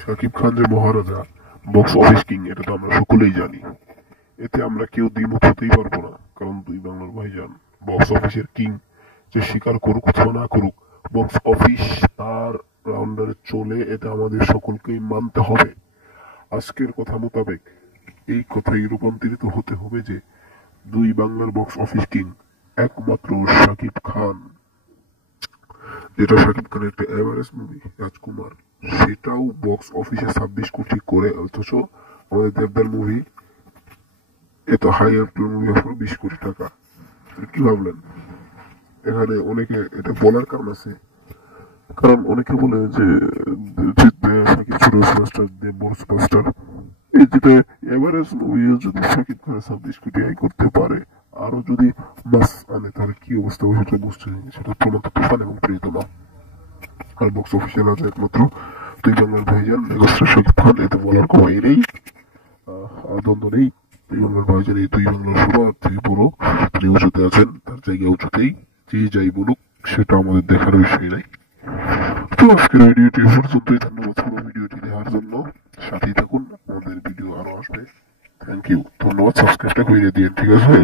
শাকিব খান যে মহারাজা, box office king, এটা তো আমরা সকলেই জানি। এতে আমরা কেউ দ্বিমত হতেই পারবো না, কারণ দুই বাংলার ভাইজান বক্স অফিসের কিং। যে স্বীকার করুক অথবা না করুক, বক্স অফিস তার রাউন্ডারে চলে, এটা আমাদের সকলকেই মানতে হবে। আজকের কথা মোতাবেক এই কথাই রূপান্তরিত হতে হবে যে দুই বাংলার বক্স অফিস কিং একমাত্র শাকিব খান। যেটা শাকিব খানের একটা এভারেস্ট মুভি রাজকুমার, সেটাও বক্স অফিসে 26 কোটি করে, অথচ আমাদের দেবদার মুভি এত হাই অ্যাক্টর মুভি আসলে 20 কোটি টাকা। কি ভাবলেন? এখানে অনেকে এটা বলার কারণ আছে, কারণ অনেকে বলে যে জিতবে শাকিব ছোট সুপারস্টার, দেব বড় সুপারস্টার। এই যেটা এভারেস্ট মুভি যদি শাকিব খানের 26 কোটি আয় করতে পারে, আরো যদি মাস আনে, তাহলে কি অবস্থা হবে সেটা বুঝতে, সেটা প্রমাণ তুফান এবং প্রিয়তমা। আর বক্স অফিসের রাজা একমাত্র দুই বাংলার ভাইজান মেগাস্টার শাকিব খান, এতে বলার কোনো নেই, দ্বন্দ্ব নেই। দুই বাংলার ভাইজান, এই দুই বাংলার সবার থেকে বড়, তিনি উঁচুতে আছেন, তার জায়গায় উঁচুতেই। যে যাই বলুক সেটা আমাদের দেখার বিষয় নাই। তো আজকের ভিডিওটি এ পর্যন্তই। ধন্যবাদ পুরো ভিডিওটি দেখার জন্য। সাথেই থাকুন, আমাদের ভিডিও আরো আসবে। থ্যাংক ইউ, ধন্যবাদ। সাবস্ক্রাইবটা করে দিন, ঠিক আছে?